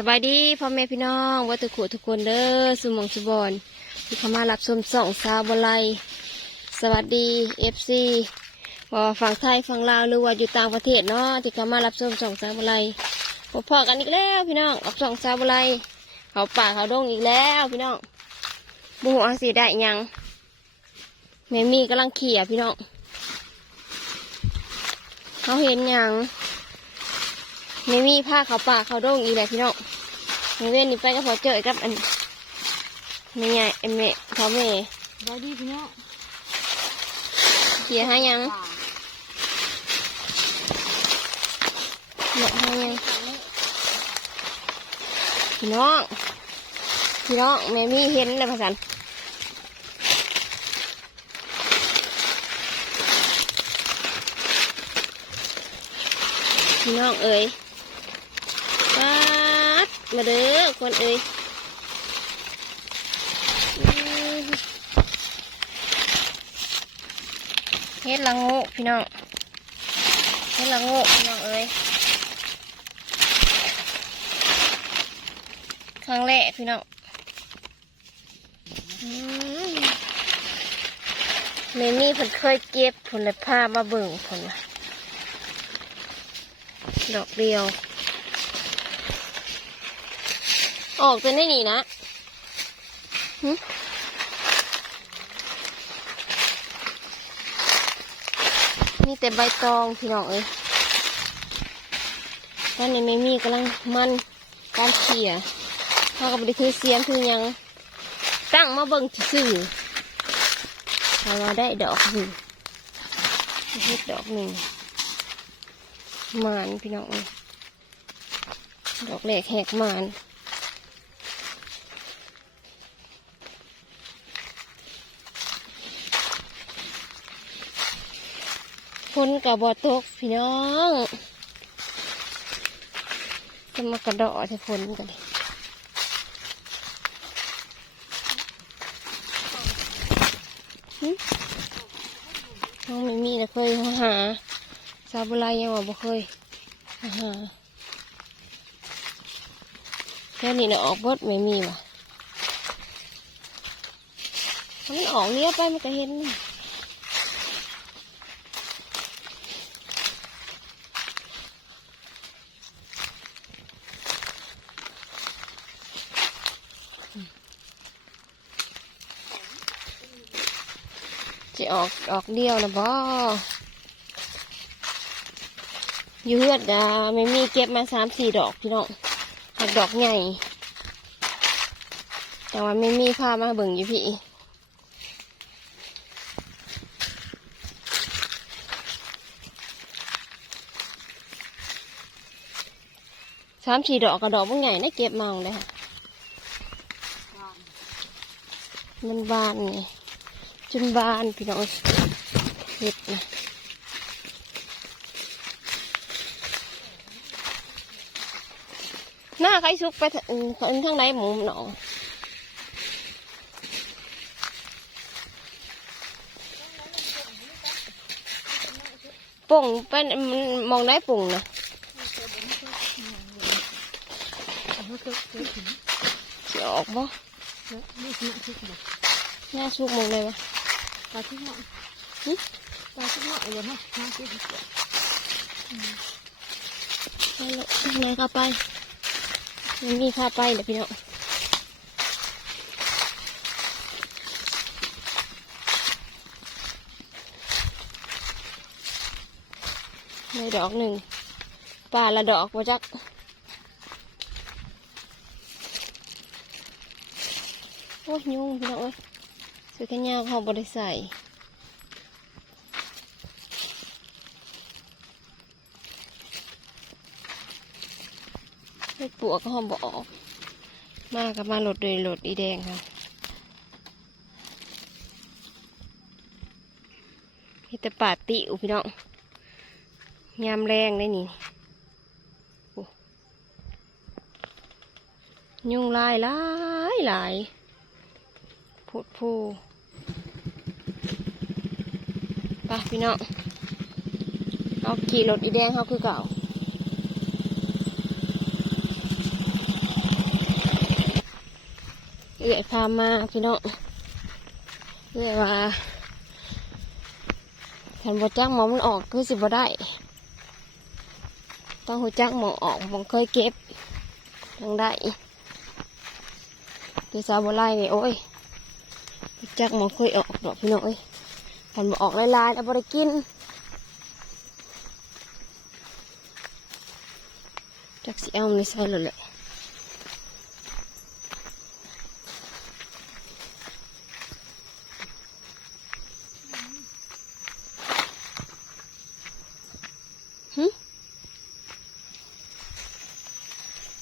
สบายดีพ่อแม่พี่น้องวัดตุขุทุกคนเด้อสุมองสุบอนที่เข้ามารับชมสองสาวบไลสวัสดีเอฟซีว่าฝั่งไทยฝั่งลาวหรือว่าอยู่ต่างประเทศเนาะที่เข้ามารับชมสองสาวบไลพบพอกันอีกแล้วพี่น้องกับสองสาวบไลเขาป่าเขาดงอีกแล้วพี่น้องบุหัวาสีได้ยังแม่มีกำลังเขี่ยพี่น้องเขาเห็นยัง ไม่มีผ้าเขาวป่าเขาวโด่งอีแหละพี่น้องในเว้นนี่ไปก็พอเจอกับอันไม่ใหญ่เอ็มเมเขาเมได้ดีพี่น้องเขียให้ยังเหมาะให้ยังพี่น้องพี่น้องแม่มีเห็นเลยภาษาพี่น้องเอ๋ยปัด มาเด้อคนเอ๋ยเฮ็ดละงูพี่น้องเฮ็ดละงูพี่น้องเอ๋ยครั้งแรกพี่น้องเมมี่เพิ่นเคยเก็บผลเลยพามาเบิ่งผลดอกเดียว ออกเป็นได้นี่นะหึมีแต่ใบตองพี่น้องเอ้ยตอนนี้ไม่มีกำลังมันการเขี่ยถ้าก็บริถือเสียมถือยังตั้งมาเบิ่งซื่อๆถ้าว่าได้ดอกหนึ่งเฮ็ดดอกหนึ่งหมานพี่น้องเอ้ยดอกแรกแหกหมาน ฝนกับบอตกพี่น้องจะมากระดอจะฝนกันหึน้องไม่มีนะเคยหาซาบุไรยังว่าบ่เคยหาแค่นี้นะออกบดไม่มีว่ะถ้ามันออกเลี้ยไปมันก็เห็นนี่ จะออกออกเดียวนะบออยู่เฮือดอะไม่มีเก็บมาสามสี่ดอกพี่น้องดอกดอกใหญ่แต่ว่าไม่มีผ้ามาเบิ่งอยู่พี่สามสี่ดอกกับดอกพวกใหญ่นะเก็บมาเลยค่ะมันบานไง จนบานพี่น้องเห็ดนะหน้าใครซุกไปทางทางไหนหมูหนองปุ่งเป็นมองได้ปุ่งนะเอออกบ่แล้วนี่ขนาหน้าซุกมองได้ปะ ตาที่เหมาะหึตาที่เหมาะเดี๋ยวมาน้ำที่กระบอกไปเลยข้างในเข้าไปมันมีเข้าไปเดี๋ยวพี่น้องในดอกหนึ่งป่าละดอกมาจักโอ้ยยุ่งพี่น้องเอ้ย ซื้อแค่ยาวเขาบริใส่ไม่ปวกก็หอมบอก มากับมาหลดโดยหลดอีแดงค่ะมีแต่ป่าติอุพี่น้องยามแรงได้นี่ยุงลายหลายหลายพูดพูไปพี่น้องเอาขี่รถอีแดงเขาคือเก่าเอื่อยพามาพี่น้องเอื่อยว่าขันบดจักหมองมันออกคือสิบ่ได้ ต้องหูจักหมองออกมองเคยเก็บยังได้คือซาบไลนี่โอ้ยหูจักหมองเคยออกดอกพี่น้องเอ้ย ขันบ่ออกลายๆแล้วบ่ได้กินจักสิเอาไม่ใส่เลยแหละ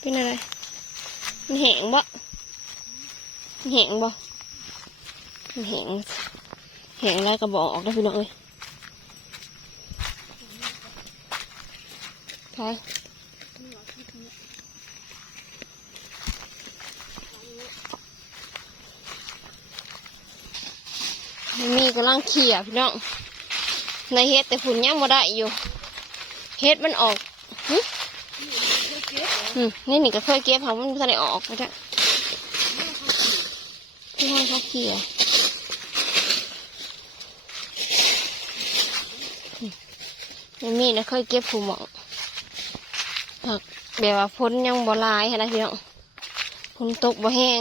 เป็นอะไรมันแห้งบ่มันแห้งบ่มันแห้ง แหงแล้วก็บอกออกได้พี่น้องเลยไปมีกำลังเขี่ยพี่น้อง ในเฮ็ดแต่ฝุ่นยังบ่ได้อยู่ เฮ็ดมันออกอืมนี่นี่ก็เคยเก็บเขามันไม่ได้ออกไม่ได้ที่ห้องเขาเขี่ยอืม นี่มีนะเคยเก็บผูหมองผักแบบว่าพ้นยังบ่ลายนะพี่น้องพ้นตกบ่แห้ง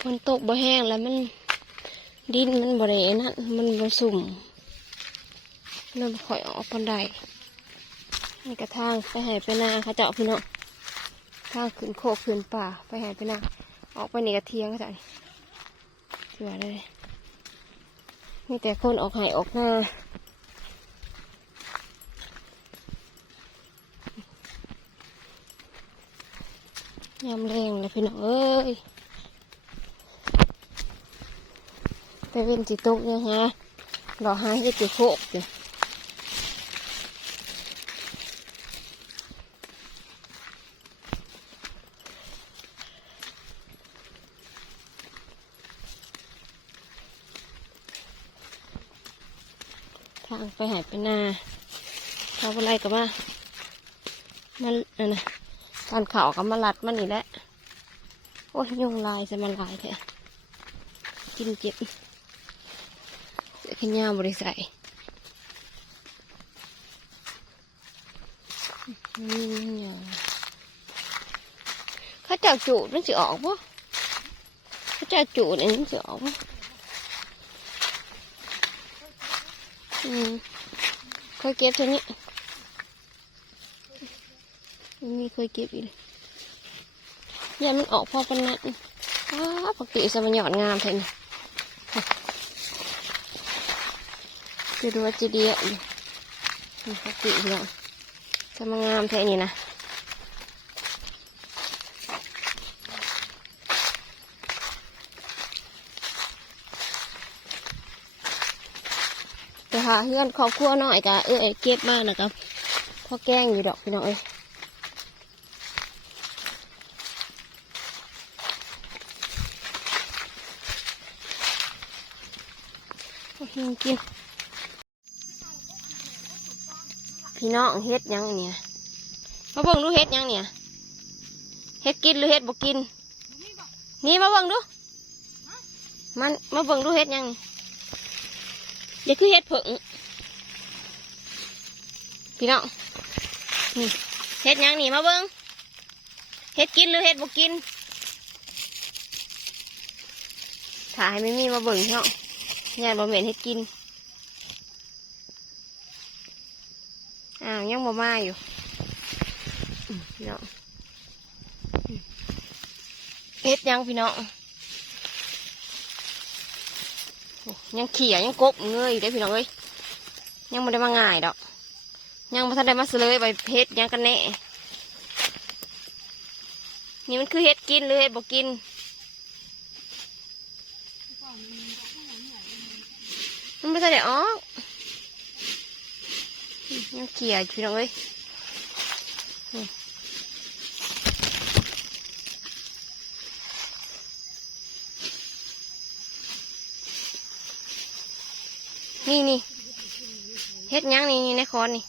พ้นตกบ่แห้งแล้วมันดินมันบริเวณนั้นมันบสุ่มมันบ่ข่อยออกปันไดนี่กระทางไปหายไปนาเขาเจาะพี่เนาะ ทางขึ้นโคกขึ้นป่าไปหายไปนาออกไปนี่กระเทียงเขาเจะเสือเลยมีแต่คนออกหายออกหน้ายำแรงเลยพี่น้องเอ้ยไปเว้นจิตกเนี่ยฮะรอหาให้จิโคกเลยางไปหายไปนาเขาอะไรกับมามันนั่นนะการข่ากับมาลัดมันนี่แหละ โอ้ยยุงลายจะมาลายแท้กินเจ็บเสื้อขนยาวบริใส่นี่มันยาวเขาเจ้าจูดมันสิออกปะเขาเจ้าจูดอันนี้สิออกปะ อืมเคยเก็บตัวนี้มีเคยเก็บอีกอย่ามันออกพอปันนั้นอ้าปกติสมัยหยอดงามเท้นี่จะดูว่าจะดีอะปกติเนาะจะมางามเท้นี่นะ แต่หาเพื่อนครอบครัวหน่อยกะเออเก็บมากนะครับพ่อแกล้งอยู่ดอกพี่น้องเอ้ยยยังกินพี่น้องเฮ็ดยังเนี่ยมาเบิ่งดูเฮ็ดยังเนี่ยเฮ็ดกินหรือเฮ็ดบ่กิน นี่มาเบิ่งดู มันมาเบิ่งดูเฮ็ดยังนี่ เดี๋ยวคือเฮ็ดผึ่งพี่น้องนี่เฮ็ดยังนี่มาเบิ่งเฮ็ดกินหรือเฮ็ดบ่กินถ่ายไม่มีมาเบิ่งพี่น้องยายบ่เหม็นเฮ็ดกินอ้าวยังบ่มาอยู่อืมพี่น้องอืมเฮ็ดยังพี่น้องโอ้ ยังเขี่ยยังกบเงยอยู่ได้พี่น้องเอ้ยยังไม่ได้มาง่ายดอก ยังไม่ทันได้มาเสลยไปเฮ็ดหยังกันแน่นี่มันคือเฮ็ดกินหรือเฮ็ดบ่กินมันไม่ทันได้ออกอืมยังเขี่ยพี่น้องเอ้ย นี่นี่เฮ็ดหยังนี่ในคอนนี่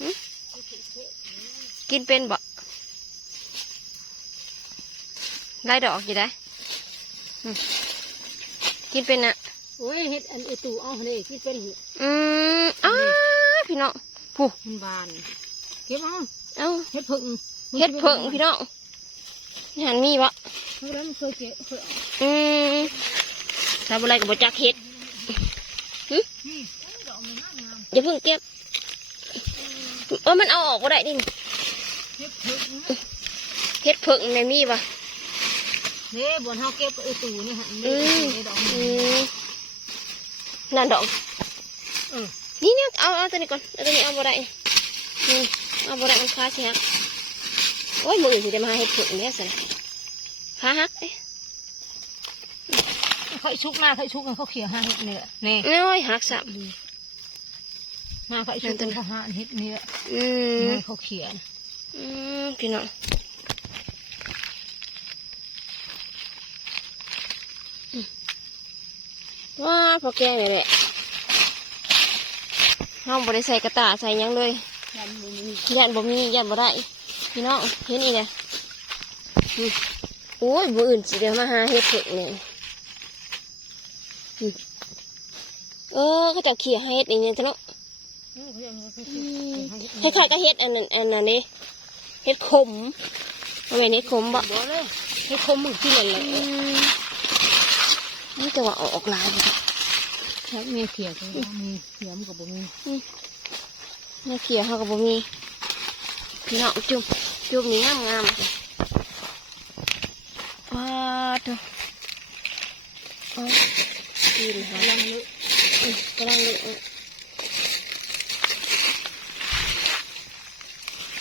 หึกินเป็นบ่ไล่ดอกอยู่ได้หึกินเป็นอะโอ้ยเฮ็ดอันไอตู่เอาเนี่ยคิดเป็นเห็ดอืมอ้าพี่น้องผู้มันบานเก็บเอาเอ้าเฮ็ดผึ่งเฮ็ดเผิงพี่น้องนี่หันมีบ่ เพราะนั้นมันเคยเก็บเคยเอาอืมทำอะไรกับบ่จักเฮ็ดนี่ดอกมันงามงามอย่าเพิ่งเก็บเออมันเอาออกบ่ได้ดิเฮ็ดผึ่งเฮ็ดเผิงในมีบ่เนี่ยบนเฮาเก็บไอตู่นี่ฮะอืนี่มดอกอืมนั่นดอกเออนี่เนี่ยเอาเอาตัวนี้ก่อนเอาตัวนี้เอาบ่ได้นี่เอาบ่ได้มันคาสิฮักโอ้ยมืออื่นสิได้มาเฮ็ดเผิงเนี่ยสิ ขาฮักเอ้ยเขาชุกหน้าเขาชุกเขาเขี่ยหาเห็ดเนี่ยนี่โอ้ยฮักสับหน้าเขาชุกเขาหาเห็ดเนี่ยอืมเขาเขี่ยอืมพี่น้องอืมว้าพอแกงเลยแหละห้องบริใส่กระตาใส่หยังเลยยันมือยันบ่มียันบ่ได้ พี่น้องเห็นอีเนี่ยอืม โอ้ยบ่อื่นสิเดี๋ยวมาหาเฮ็ดเถอะนี่อืมเออเขาจะเขี่ยให้เฮ็ดนี่เนี่ยจ้ะเนาะให้ขาดก็เฮ็ดอันนั้นอันนั้นนี่เฮ็ดขมเอาไว้เฮ็ดขมบ่บ่เลยให้คมมือที่เลยอืมนี่จะว่าเอาออกลายบ่ครับมีเขี่ยก็มีเขี่ยมันก็บ่มีเนี่ยเขี่ยเขาก็บ่มีพี่น้องจุ่มจุ่มนี่งามงาม ว้าเถอะโอ้ยกินหาลังลอะอืมกำลังเลย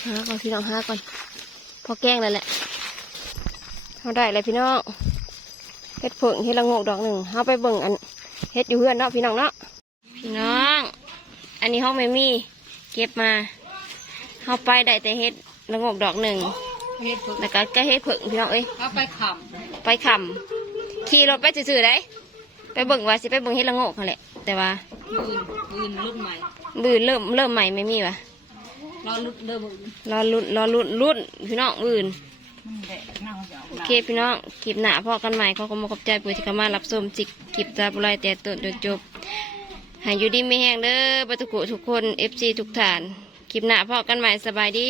หาก่อนพี่น้องหาก่อน พอแกล้งแล้วแหละเขาได้เลยพี่น้องเฮ็ดเผิงเฮ็ดละงกดอกหนึ่งเขาไปเบิ่งอันเฮ็ดอยู่เพื่อนเนาะพี่น้องเนาะพี่น้อง อันนี้ห้องไม่มีเก็บมาเขาไปได้แต่เฮ็ดละงกดอกหนึ่ง เฮ็ดผึ่งแล้วก็ก็เฮ็ดเผิงพี่น้องเอ้ยเอาไปขไปขำขี่รถไปซื่อๆได้ไปเบิ่งว่าสิไปเบิ่งเฮ็ดละโงกเขาแหละแต่ว่าำปืนปืนรุ่นใหม่บืนเริ่มเริ่มใหม่ไม่มีวะรอรุ่นเดิมรอรุ่นรอรุ่นรุ่นพี่น้องบืน มันแดดหน้าจะโอเคพี่น้องคลิปหน้าพอกันใหม่ขอขอบคุณขอบใจปุ๋ยที่เข้ามารับชมจิกคลิปตาบุไรแต่ต้นจนจบใหายอยู่ดีไม่แห้งเด้อบัตุกุทุกคน FC ทุกฐาน คลิปหน้าพอกันใหม่สบายดี